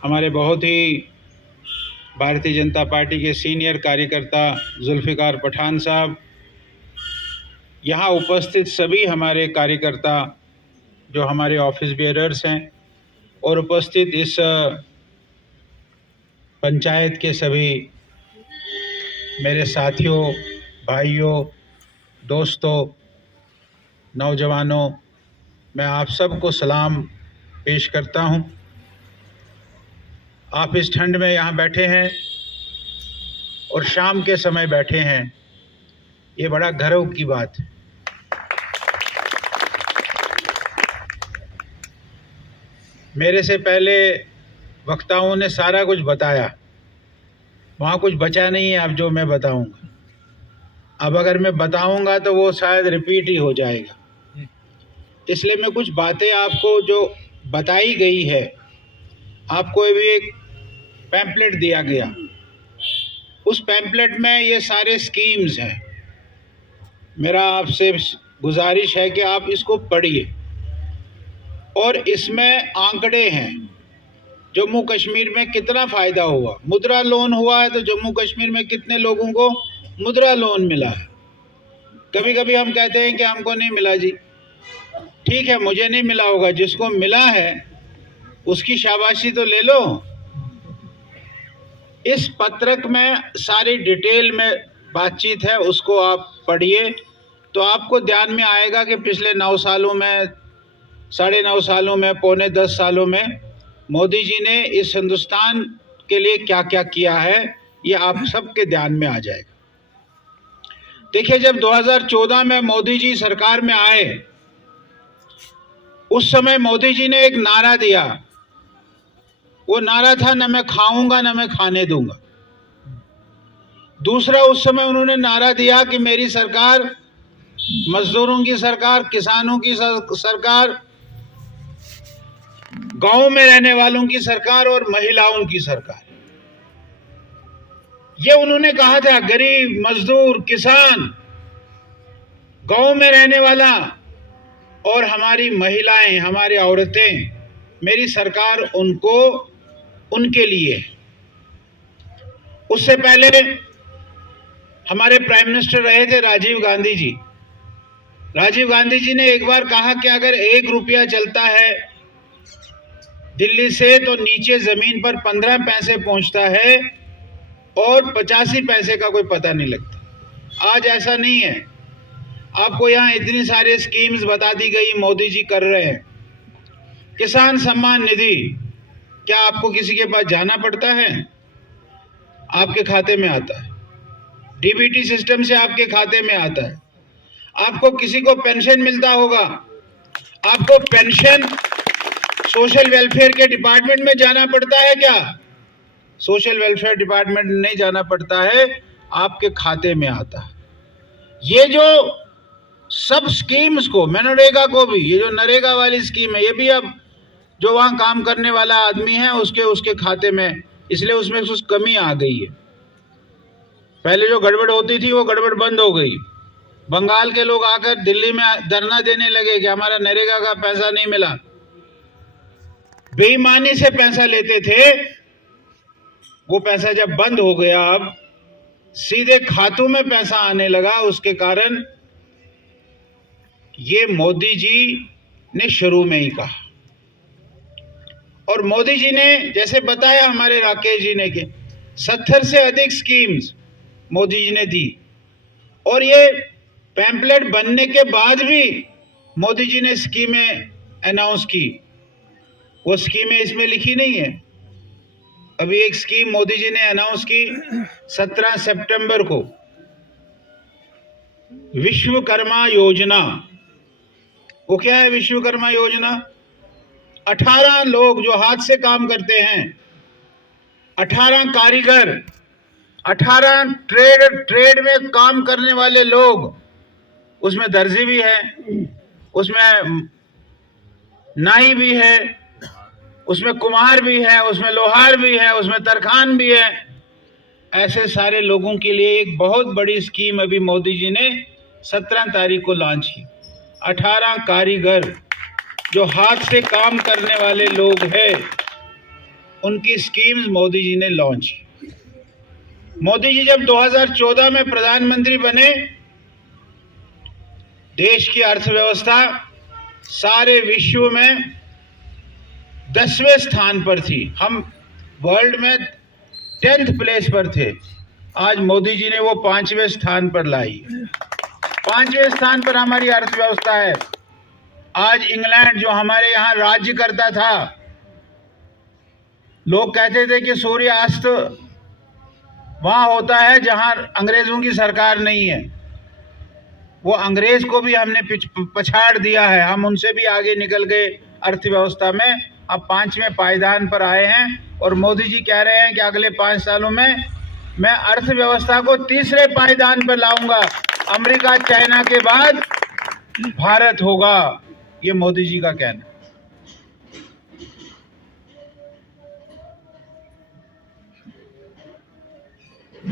हमारे बहुत ही भारतीय जनता पार्टी के सीनियर कार्यकर्ता जुल्फ़िकार पठान साहब, यहाँ उपस्थित सभी हमारे कार्यकर्ता जो हमारे ऑफिस बेयरर्स हैं और उपस्थित इस पंचायत के सभी मेरे साथियों, भाइयों, दोस्तों, नौजवानों, मैं आप सबको सलाम पेश करता हूं। आप इस ठंड में यहाँ बैठे हैं और शाम के समय बैठे हैं, ये बड़ा गर्व की बात है। मेरे से पहले वक्ताओं ने सारा कुछ बताया, वहाँ कुछ बचा नहीं है अब जो मैं बताऊंगा। अब अगर मैं बताऊंगा तो वो शायद रिपीट ही हो जाएगा, इसलिए मैं कुछ बातें आपको जो बताई गई है, आपको भी एक पैम्पलेट दिया गया, उस पैम्पलेट में ये सारे स्कीम्स हैं। मेरा आपसे गुजारिश है कि आप इसको पढ़िए और इसमें आंकड़े हैं। जम्मू कश्मीर में कितना फ़ायदा हुआ, मुद्रा लोन हुआ है तो जम्मू कश्मीर में कितने लोगों को मुद्रा लोन मिला है। कभी कभी हम कहते हैं कि हमको नहीं मिला जी, ठीक है, मुझे नहीं मिला होगा, जिसको मिला है उसकी शाबाशी तो ले लो। इस पत्रक में सारी डिटेल में बातचीत है, उसको आप पढ़िए तो आपको ध्यान में आएगा कि पिछले 9 सालों में, 9.5 सालों में, पौने 10 सालों में मोदी जी ने इस हिंदुस्तान के लिए क्या क्या किया है, ये आप सबके ध्यान में आ जाएगा। देखिए, जब 2014 में मोदी जी सरकार में आए, उस समय मोदी जी ने एक नारा दिया। वो नारा था, न मैं खाऊंगा न मैं खाने दूंगा। दूसरा, उस समय उन्होंने नारा दिया कि मेरी सरकार मजदूरों की सरकार, किसानों की सरकार, गांव में रहने वालों की सरकार और महिलाओं की सरकार। ये उन्होंने कहा था, गरीब, मजदूर, किसान, गांव में रहने वाला और हमारी महिलाएं, हमारी औरतें, मेरी सरकार उनको, उनके लिए। उससे पहले हमारे प्राइम मिनिस्टर रहे थे राजीव गांधी जी। राजीव गांधी जी ने एक बार कहा कि अगर 1 रुपया चलता है दिल्ली से तो नीचे जमीन पर 15 पैसे पहुंचता है और 85 पैसे का कोई पता नहीं लगता। आज ऐसा नहीं है। आपको यहाँ इतनी सारी स्कीम्स बता दी गई, मोदी जी कर रहे हैं। किसान सम्मान निधि, क्या आपको किसी के पास जाना पड़ता है? आपके खाते में आता है। डीबीटी सिस्टम से आपके खाते में आता है। आपको किसी को पेंशन मिलता होगा, आपको पेंशन सोशल वेलफेयर के डिपार्टमेंट में जाना पड़ता है क्या? सोशल वेलफेयर डिपार्टमेंट नहीं जाना पड़ता है, आपके खाते में आता है। ये जो सब स्कीम्स को, मनरेगा को भी, ये जो नरेगा वाली स्कीम है, ये भी अब जो वहाँ काम करने वाला आदमी है उसके खाते में, इसलिए उसमें कुछ कमी आ गई है। पहले जो गड़बड़ होती थी वो गड़बड़ बंद हो गई। बंगाल के लोग आकर दिल्ली में धरना देने लगे कि हमारा नरेगा का पैसा नहीं मिला। बेईमानी से पैसा लेते थे, वो पैसा जब बंद हो गया, अब सीधे खातों में पैसा आने लगा। उसके कारण ये मोदी जी ने शुरू में ही कहा, और मोदी जी ने जैसे बताया हमारे राकेश जी ने कि 70 से अधिक स्कीम्स मोदी जी ने दी। और ये पैम्पलेट बनने के बाद भी मोदी जी ने स्कीमें अनाउंस की, वो स्कीमें इसमें लिखी नहीं है। अभी एक स्कीम मोदी जी ने अनाउंस की 17 सितंबर को, विश्वकर्मा योजना। वो क्या है विश्वकर्मा योजना? 18 लोग जो हाथ से काम करते हैं, 18 कारीगर, 18 ट्रेड में काम करने वाले लोग, उसमें दर्जी भी है, उसमें नाई भी है, उसमें कुम्हार भी है, उसमें लोहार भी है, उसमें तरखान भी है। ऐसे सारे लोगों के लिए एक बहुत बड़ी स्कीम अभी मोदी जी ने 17 तारीख को लॉन्च की। 18 कारीगर जो हाथ से काम करने वाले लोग हैं, उनकी स्कीम्स मोदी जी ने लॉन्च की। मोदी जी जब 2014 में प्रधानमंत्री बने, देश की अर्थव्यवस्था सारे विश्व में 10वें स्थान पर थी। हम वर्ल्ड में 10th प्लेस पर थे। आज मोदी जी ने वो 5वें स्थान पर लाई। 5वें स्थान पर हमारी अर्थव्यवस्था है। आज इंग्लैंड जो हमारे यहाँ राज्य करता था, लोग कहते थे कि सूर्यास्त वहां होता है जहां अंग्रेजों की सरकार नहीं है। वो अंग्रेज को भी हमने पछाड़ दिया है। हम उनसे भी आगे निकल गए अर्थव्यवस्था में। अब 5वें पायदान पर आए हैं और मोदी जी कह रहे हैं कि अगले 5 सालों में मैं अर्थव्यवस्था को 3रे पायदान पर लाऊंगा। अमेरिका, चाइना के बाद भारत होगा, ये मोदी जी का कहना।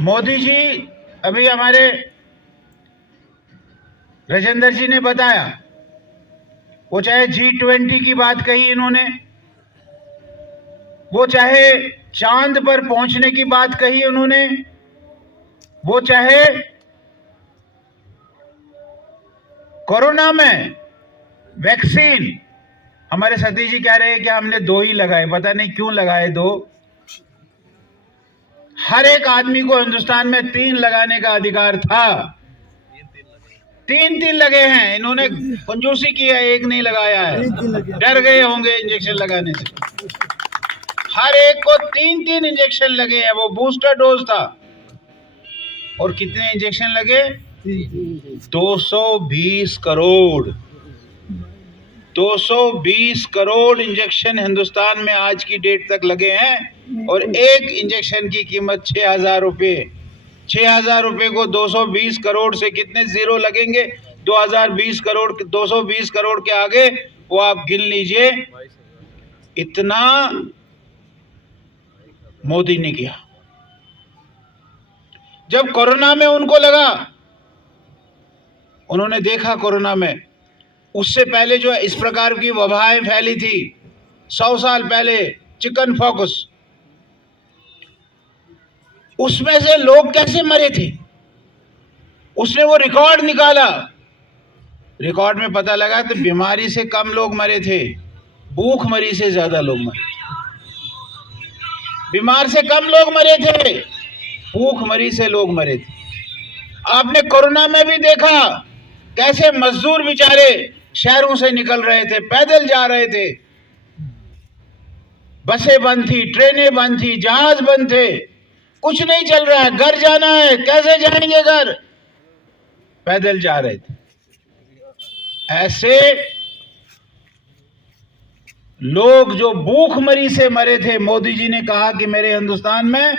मोदी जी, अभी हमारे राजेंद्र जी ने बताया, वो चाहे G20 की बात कही इन्होंने, वो चाहे चांद पर पहुंचने की बात कही उन्होंने, वो चाहे कोरोना में वैक्सीन, हमारे सतीश जी कह रहे हैं कि हमने 2 ही लगाए, पता नहीं क्यों लगाए 2। हर एक आदमी को हिंदुस्तान में 3 लगाने का अधिकार था। 3 लगे हैं। इन्होंने कंजूसी की है, 1 नहीं लगाया है। डर गए होंगे इंजेक्शन लगाने से। हर एक को 3 इंजेक्शन लगे हैं। वो बूस्टर डोज था। और कितने इंजेक्शन लगे? 220 करोड़। 220 करोड़ इंजेक्शन हिंदुस्तान में आज की डेट तक लगे हैं। और एक इंजेक्शन की कीमत 6,000 रुपये। 6,000 रुपये को 220 करोड़ से कितने जीरो लगेंगे? 2020 करोड़। 220 करोड़ के आगे वो आप गिन लीजिए। इतना मोदी ने किया। जब कोरोना में उनको लगा, उन्होंने देखा कोरोना में, उससे पहले जो इस प्रकार की वबाएं फैली थी 100 साल पहले, चिकन पॉक्स, उसमें से लोग कैसे मरे थे, उसने वो रिकॉर्ड निकाला। रिकॉर्ड में पता लगा तो बीमारी से कम लोग मरे थे, भूखमरी से ज्यादा लोग मरे थे। बीमार से कम लोग मरे थे, भूखमरी से लोग मरे थे। आपने कोरोना में भी देखा कैसे मजदूर बेचारे शहरों से निकल रहे थे, पैदल जा रहे थे। बसें बंद थी, ट्रेनें बंद थी, जहाज बंद थे, कुछ नहीं चल रहा है। घर जाना है, कैसे जाएंगे घर? पैदल जा रहे थे। ऐसे लोग जो भूखमरी से मरे थे, मोदी जी ने कहा कि मेरे हिंदुस्तान में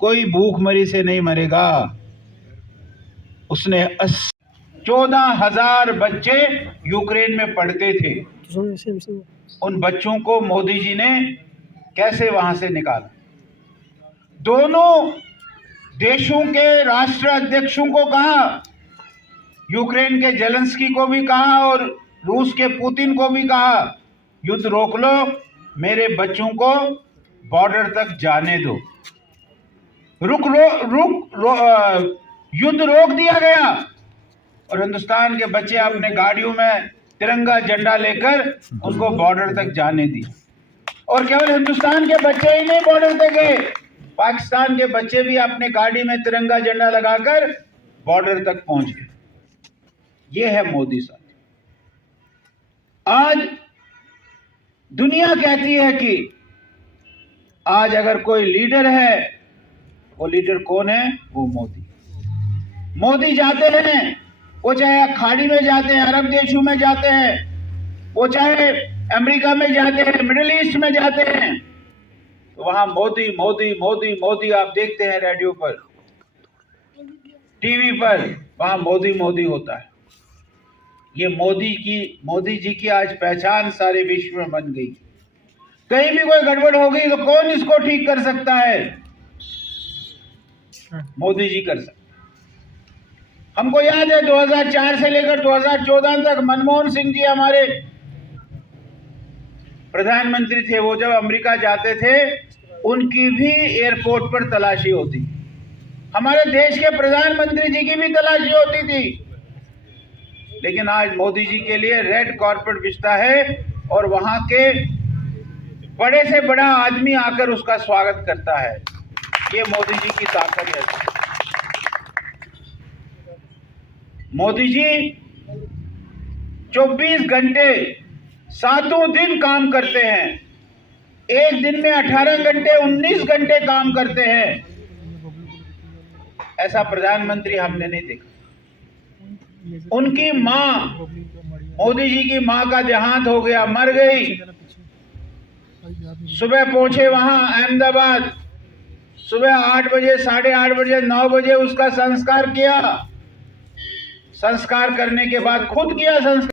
कोई भूखमरी से नहीं मरेगा। उसने 14,000 बच्चे यूक्रेन में पढ़ते थे। उन बच्चों को मोदी जी ने कैसे वहां से निकाला। दोनों देशों के राष्ट्र अध्यक्षों को कहा, यूक्रेन के जेलेंस्की को भी कहा और रूस के पुतिन को भी कहा, युद्ध रोक लो, मेरे बच्चों को बॉर्डर तक जाने दो। युद्ध रोक दिया गया और हिंदुस्तान के बच्चे अपने गाड़ियों में तिरंगा झंडा लेकर उनको बॉर्डर तक जाने दी। और केवल हिंदुस्तान के बच्चे ही नहीं बॉर्डर तक गए, पाकिस्तान के बच्चे भी अपने गाड़ी में तिरंगा झंडा लगाकर बॉर्डर तक पहुंच गए। ये है मोदी साहब। आज दुनिया कहती है कि आज अगर कोई लीडर है, वो लीडर कौन है? वो मोदी। मोदी जाते हैं, वो चाहे खाड़ी में जाते हैं, अरब देशों में जाते हैं, वो चाहे अमेरिका में जाते हैं, मिडिल ईस्ट में जाते हैं, तो वहां मोदी मोदी मोदी मोदी आप देखते हैं रेडियो पर, टीवी पर, वहां मोदी मोदी होता है। ये मोदी जी की आज पहचान सारे विश्व में बन गई। कहीं भी कोई गड़बड़ हो गई तो कौन इसको ठीक कर सकता है? मोदी जी कर सकते। हमको याद है 2004 से लेकर 2014 तक मनमोहन सिंह जी हमारे प्रधानमंत्री थे। वो जब अमेरिका जाते थे उनकी भी एयरपोर्ट पर तलाशी होती। हमारे देश के प्रधानमंत्री जी की भी तलाशी होती थी। लेकिन आज मोदी जी के लिए रेड कॉर्पेट बिछता है और वहां के बड़े से बड़ा आदमी आकर उसका स्वागत करता है। ये मोदी जी की ताकत है। मोदी जी 24 घंटे 7 दिन काम करते हैं। एक दिन में 18 घंटे 19 घंटे काम करते हैं। ऐसा प्रधानमंत्री हमने नहीं देखा। उनकी मां, मोदी जी की मां का देहांत हो गया, मर गई। सुबह पहुंचे वहां अहमदाबाद, सुबह 8 बजे, 8:30 बजे, 9 बजे उसका संस्कार किया। संस्कार करने के बाद खुद किया संस्कार।